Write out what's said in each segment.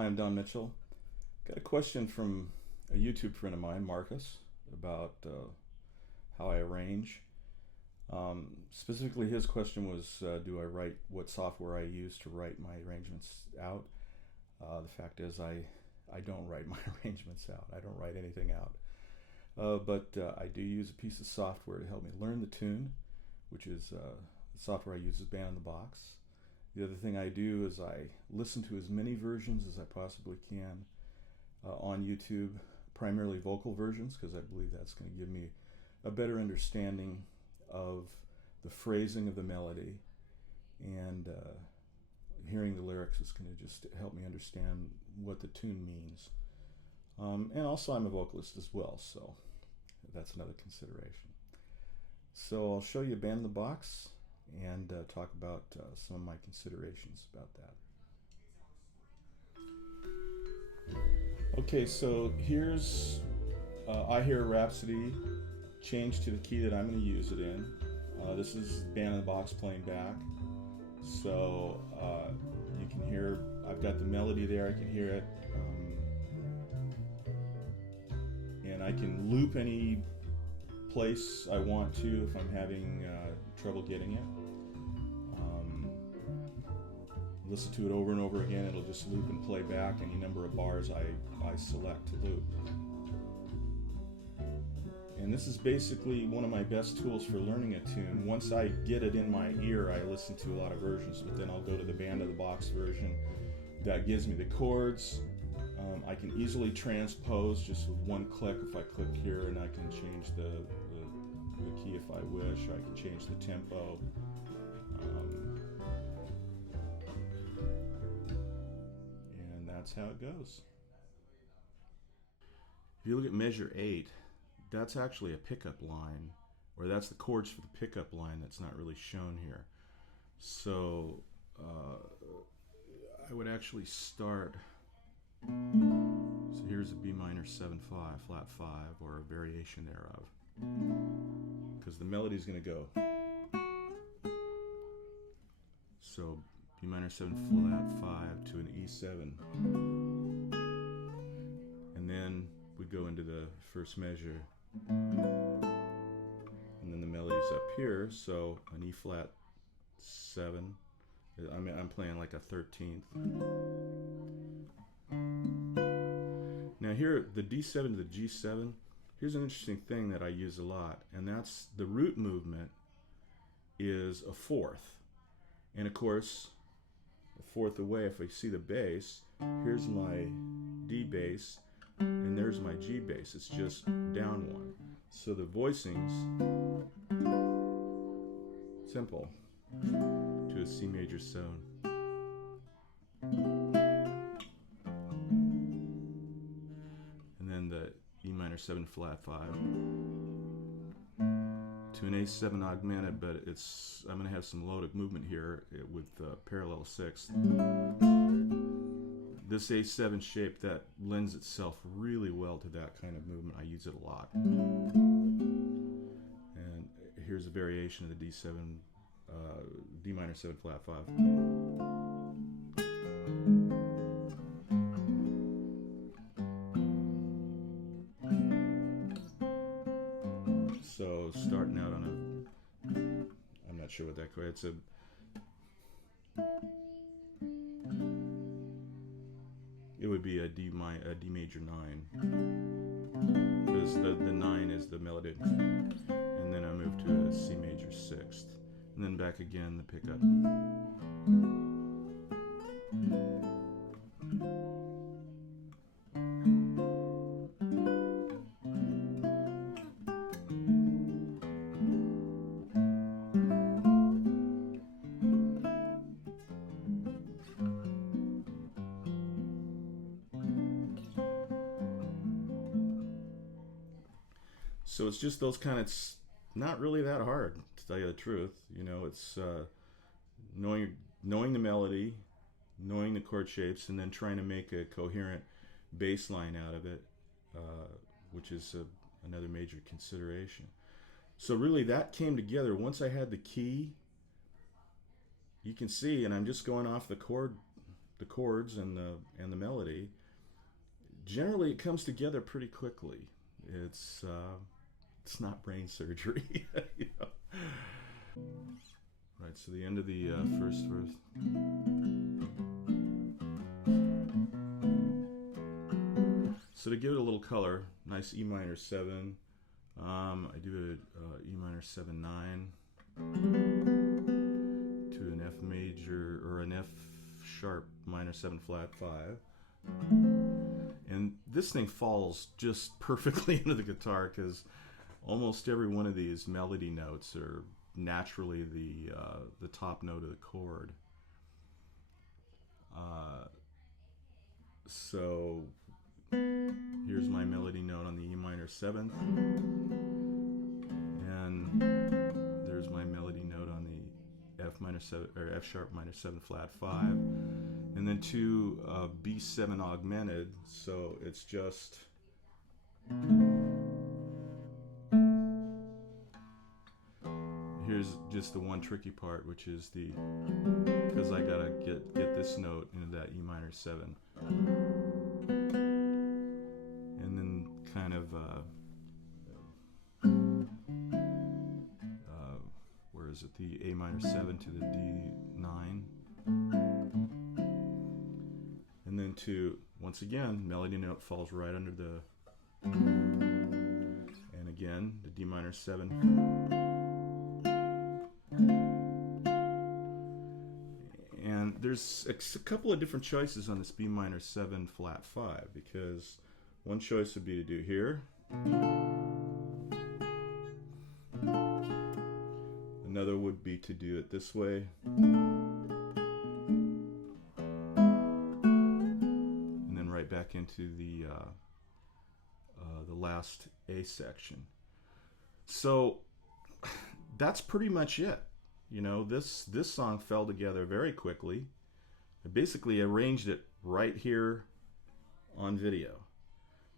I'm Don Mitchell. Got a question from a YouTube friend of mine, Markus, about how I arrange. Specifically, his question was, do I write what software I use to write my arrangements out? The fact is, I don't write my arrangements out. I don't write anything out. But I do use a piece of software to help me learn the tune, which is the software I use is Band in the Box. The other thing I do is I listen to as many versions as I possibly can on YouTube, primarily vocal versions, because I believe that's going to give me a better understanding of the phrasing of the melody, and hearing the lyrics is going to just help me understand what the tune means. And also, I'm a vocalist as well, so that's another consideration. So I'll show you Band in the Box and talk about some of my considerations about that. Okay, so here's I Hear A Rhapsody changed to the key that I'm going to use it in. This is Band in the Box playing back. So you can hear, I've got the melody there, I can hear it. And I can loop any place I want to if I'm having trouble getting it. Listen to it over and over again, it'll just loop and play back any number of bars I select to loop. And this is basically one of my best tools for learning a tune. Once I get it in my ear, I listen to a lot of versions, but then I'll go to the Band of the Box version. That gives me the chords. I can easily transpose just with one click. If I click here, and I can change the key if I wish. I can change the tempo. And that's how it goes. If you look at measure 8, that's actually a pickup line, or that's the chords for the pickup line that's not really shown here. So I would actually start. So here's a B minor 7/5, flat 5, or a variation thereof, because the melody is going to go. So B minor 7 flat 5 to an E7, and then we go into the first measure, and then the melody's up here. So an E flat 7. I'm playing like a 13th. Now here, the D7 to the G7, here's an interesting thing that I use a lot, and that's the root movement is a fourth. And of course, a fourth away, if I see the bass, here's my D bass, and there's my G bass. It's just down one. So the voicing's simple to a C major 7. And then the E minor 7 flat 5 to an A7 augmented, but I'm going to have some loaded movement here with parallel 6th. This A7 shape, that lends itself really well to that kind of movement. I use it a lot. And here's a variation of the D7, D minor 7 flat 5. So starting out on I'm not sure what that chord, it's a it would be a D major 9, because the 9 is the melody, and then I move to a C major 6th, and then back again the pickup. So it's just those kind of, not really that hard, to tell you the truth. You know, it's knowing the melody, knowing the chord shapes, and then trying to make a coherent bass line out of it, which is another major consideration. So really that came together once I had the key. You can see, and I'm just going off the chord the chords and the melody, generally it comes together pretty quickly. It's not brain surgery. You know? Right, so the end of the first verse. So to give it a little color, nice E minor 7. I do a E minor 7 9 to an F major, or an F sharp minor 7 flat 5. And this thing falls just perfectly into the guitar, because almost every one of these melody notes are naturally the top note of the chord. So here's my melody note on the E minor 7th, and there's my melody note on the F minor 7 or F sharp minor 7 flat 5, and then two B7 augmented. So it's just here's just the one tricky part, which is because I gotta get this note into that E minor 7, and then kind of where is it, the A minor 7 to the D9, and then to, once again, melody note falls right under the, and again the D minor 7. And there's a couple of different choices on this B minor 7 flat 5, because one choice would be to do here. Another would be to do it this way. And then right back into the last A section. So that's pretty much it. You know, this song fell together very quickly. I basically arranged it right here on video.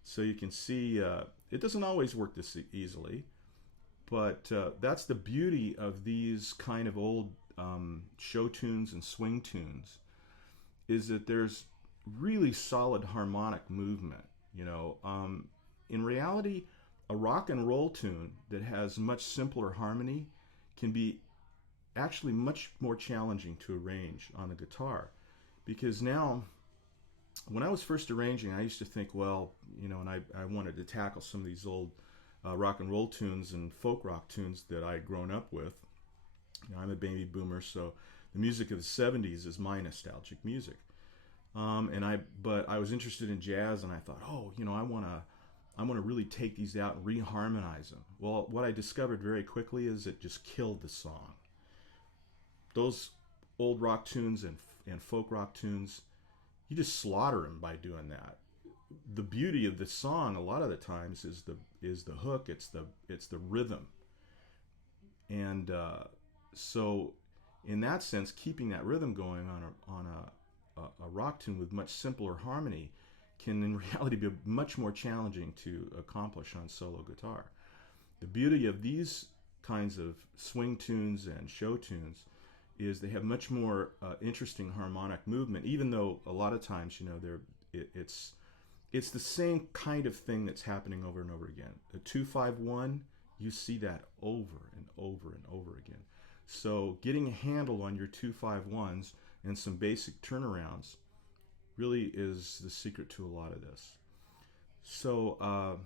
So you can see it doesn't always work this easily, but that's the beauty of these kind of old show tunes and swing tunes, is that there's really solid harmonic movement. You know, in reality, a rock and roll tune that has much simpler harmony can be actually much more challenging to arrange on the guitar, because now, when I was first arranging, I used to think, well, you know, and I wanted to tackle some of these old rock and roll tunes and folk rock tunes that I had grown up with. You know, I'm a baby boomer, so the music of the 70s is my nostalgic music. But I was interested in jazz, and I thought, oh, you know, I want to really take these out and reharmonize them. Well, what I discovered very quickly is it just killed the song. Those old rock tunes and folk rock tunes, you just slaughter them by doing that. The beauty of the song a lot of the times is the hook, it's the rhythm. And so in that sense, keeping that rhythm going on a rock tune with much simpler harmony can in reality be much more challenging to accomplish on solo guitar. The beauty of these kinds of swing tunes and show tunes is they have much more interesting harmonic movement, even though a lot of times, you know, it's the same kind of thing that's happening over and over again. The 2-5-1, you see that over and over and over again. So getting a handle on your 2-5-1s and some basic turnarounds really is the secret to a lot of this. So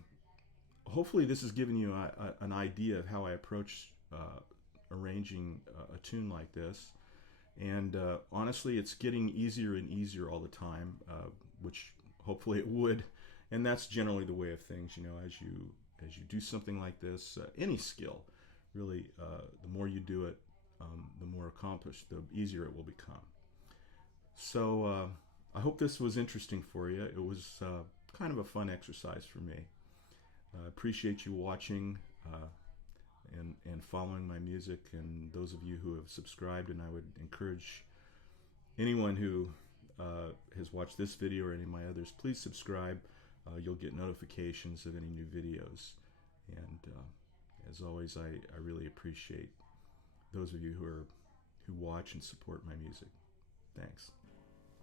hopefully this has given you an idea of how I approach arranging a tune like this, and honestly, it's getting easier and easier all the time, which hopefully it would, and that's generally the way of things. You know, as you do something like this, any skill, really, the more you do it, the more accomplished, the easier it will become. So I hope this was interesting for you. It was kind of a fun exercise for me. I appreciate you watching and following my music, and those of you who have subscribed, and I would encourage anyone who has watched this video or any of my others, please subscribe. You'll get notifications of any new videos, and as always, I really appreciate those of you who watch and support my music. Thanks.